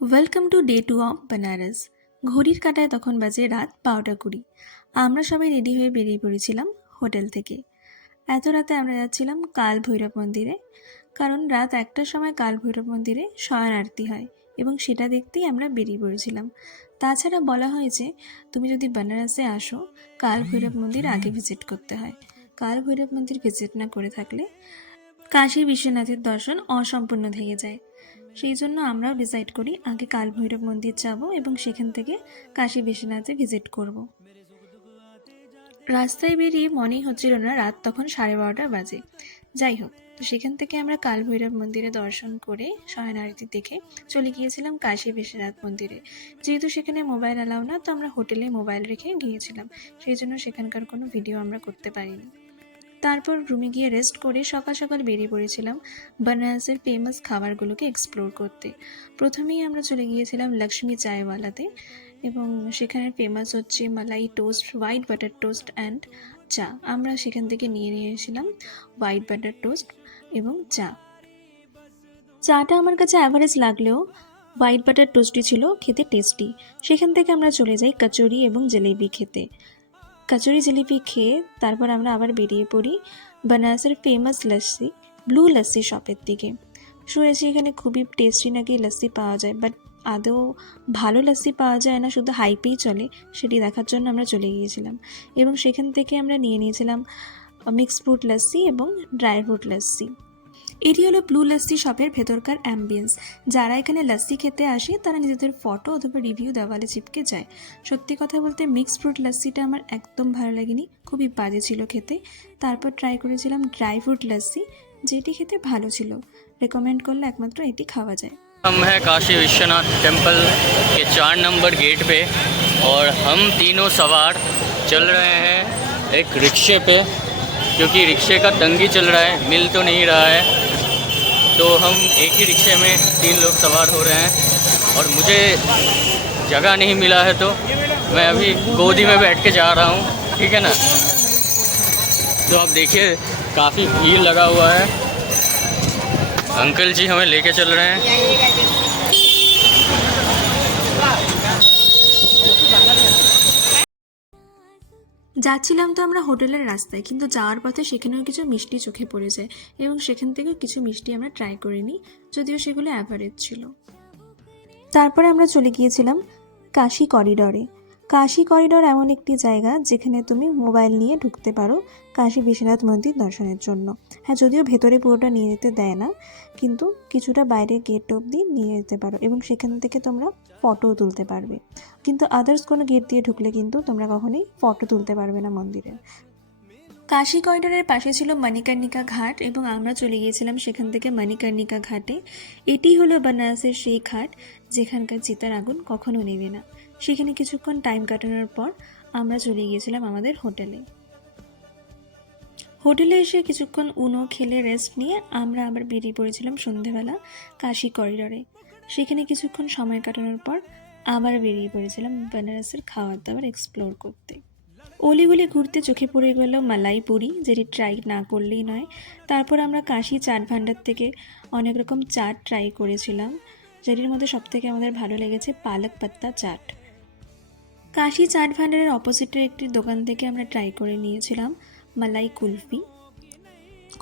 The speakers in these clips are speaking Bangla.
Welcome to day 2 of Benaras. ঘড়ির কাঁটায় তখন বাজে রাত 12:20। আমরা সবাই রেডি হয়ে বেরিয়ে পড়েছিলাম হোটেল থেকে। এত রাতে আমরা যাচ্ছিলাম কাল ভৈরব মন্দিরে, কারণ রাত 1টার সময় কাল ভৈরব মন্দিরে শয়ন আরতি হয় এবং সেটা দেখতেই আমরা বেরিয়ে পড়েছিলাম। তাছাড়া বলা হয়েছে তুমি যদি বেনারসে আসো কাল ভৈরব মন্দির আগে ভিজিট করতে হয়। কাল ভৈরব মন্দির ভিজিট না করে থাকলে কাশী বিশ্বনাথের দর্শন অসম্পূর্ণ থেকে যায়। সেই জন্য আমরাও ডিসাইড করি আগে কাল ভৈরব মন্দির যাব এবং সেখান থেকে কাশী বিশ্বনাথে ভিজিট করব। রাস্তায় বেরিয়ে মনেই হচ্ছিল না রাত তখন 12:30 বাজে। যাই হোক, তো সেখান থেকে আমরা কাল ভৈরব মন্দিরে দর্শন করে শয়ন আরতি দেখে চলে গিয়েছিলাম কাশী বিশ্বনাথ মন্দিরে। যেহেতু সেখানে মোবাইল অ্যালাউ না, তো আমরা হোটেলে মোবাইল রেখে গিয়েছিলাম, সেই জন্য সেখানকার কোনো ভিডিও আমরা করতে পারিনি। তারপর রুমে গিয়ে রেস্ট করে সকাল সকাল বেরিয়ে পড়েছিলাম বেনারসের ফেমাস খাবারগুলোকে এক্সপ্লোর করতে। প্রথমেই আমরা চলে গিয়েছিলাম লক্ষ্মী চায়ওয়ালাতে, এবং সেখানে ফেমাস হচ্ছে malai toast, white butter toast and চা। আমরা সেখান থেকে নিয়েছিলাম হোয়াইট বাটার টোস্ট এবং চা। চাটা আমার কাছে অ্যাভারেজ লাগলেও হোয়াইট বাটার টোস্টই ছিল খেতে টেস্টি। সেখান থেকে আমরা চলে যাই কচুরি এবং জিলেবি খেতে। কচুরি জিলিপি খেয়ে তারপর আমরা আবার বেরিয়ে পড়ি বেনারসের ফেমাস লস্যি ব্লু লস্যি শপের দিকে। শুনেছি এখানে খুবই টেস্টি নাকি লস্যি পাওয়া যায়, বাট আদৌ ভালো লস্যি পাওয়া যায় না, শুধু হাইপেই চলে, সেটি দেখার জন্য আমরা চলে গিয়েছিলাম। এবং সেখান থেকে আমরা নিয়ে নিয়েছিলাম মিক্সড ফ্রুট লস্যি এবং ড্রাই ফ্রুট লস্যি। এটি হলো ব্লু লস্যি শপের ভেতরকার অ্যাম্বিয়েন্স। যারা এখানে লস্যি খেতে আসে তারা নিজেদের ফটো অথবা রিভিউ দেওয়ালে চিপকে যায়। সত্যি কথা বলতে মিক্সড ফ্রুট লস্যিটা আমার একদম ভালো লাগেনি, খুবই বাজে ছিল খেতে। তারপর ট্রাই করেছিলাম ড্রাই ফ্রুট লস্যি, যেটি খেতে ভালো ছিল। রেকমেন্ড করলে একমাত্র এটি খাওয়া যায়। हम हैं काशी विश्वनाथ टेम्पल के 4 नंबर गेट पे और हम तीनों सवार चल रहे हैं एक रिक्शे पे, क्योंकि रिक्शे का तंगी चल रहा है, मिल तो नहीं रहा है। तो हम एक ही रिक्शे में 3 लोग सवार हो रहे हैं और मुझे जगह नहीं मिला है, तो मैं अभी गोदी में बैठ के जा रहा हूँ, ठीक है ना। तो आप देखिए काफ़ी भीड़ लगा हुआ है। अंकल जी हमें लेके चल रहे हैं। যাচ্ছিলাম তো আমরা হোটেলের রাস্তায়, কিন্তু যাওয়ার পথে সেখানেও কিছু মিষ্টি চোখে পড়ে যায় এবং সেখান থেকেও কিছু মিষ্টি আমরা ট্রাই করে নিই, যদিও সেগুলো অ্যাভারেজ ছিল। তারপরে আমরা চলে গিয়েছিলাম কাশী করিডরে। কাশী করিডর এমন একটি জায়গা যেখানে তুমি মোবাইল নিয়ে ঢুকতে পারো কাশী বিশ্বনাথ মন্দির দর্শনের জন্য। হ্যাঁ, যদিও ভেতরে পুরোটা নিয়ে যেতে দেয় না, কিন্তু কিছুটা বাইরে গেট অবধি নিয়ে যেতে পারো এবং সেখান থেকে তোমরা ফটোও তুলতে পারবে। কিন্তু আদার্স কোনো গেট দিয়ে ঢুকলে কিন্তু তোমরা কখনোই ফটো তুলতে পারবে না মন্দিরের। কাশী করিডোরের পাশে ছিল মণিকর্ণিকা ঘাট এবং আমরা চলে গিয়েছিলাম সেখান থেকে মণিকর্ণিকা ঘাটে। এটি হলো বেনারসের সেই ঘাট যেখানকার চিতার আগুন কখনো নেবে না। সেখানে কিছুক্ষণ টাইম কাটানোর পর আমরা চলে গিয়েছিলাম আমাদের হোটেলে। হোটেলে এসে কিছুক্ষণ উনো খেলে রেস্ট নিয়ে আমরা আবার বেরিয়ে পড়েছিলাম সন্ধেবেলা কাশী করিডোরে। সেখানে কিছুক্ষণ সময় কাটানোর পর আবার বেরিয়ে পড়েছিলাম বেনারসের খাবার দাবার এক্সপ্লোর করতে। অলিগুলি ঘুরতে চোখে পড়ে গেল মালাই পুরি, যেটি ট্রাই না করলেই নয়। তারপর আমরা কাশী চাট ভান্ডার থেকে অনেক রকম চাট ট্রাই করেছিলাম, যেটির মধ্যে সবথেকে আমাদের ভালো লেগেছে পালক পাত্তা চাট। কাশী চাট ভান্ডারের অপোজিটের একটি দোকান থেকে আমরা ট্রাই করে নিয়েছিলাম মালাই কুলফি।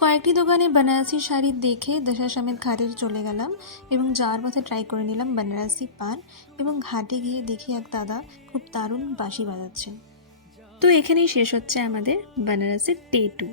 কয়েকটি দোকানে বেনারসি শাড়ি দেখে দশাশ্বমেধ ঘাটে চলে গেলাম এবং যাওয়ার পথে ট্রাই করে নিলাম বেনারসি পান, এবং ঘাটে গিয়ে দেখি এক দাদা খুব দারুণ বাঁশি বাজাচ্ছেন। তো এখানেই শেষ হচ্ছে আমাদের বেনারসের ডে 2।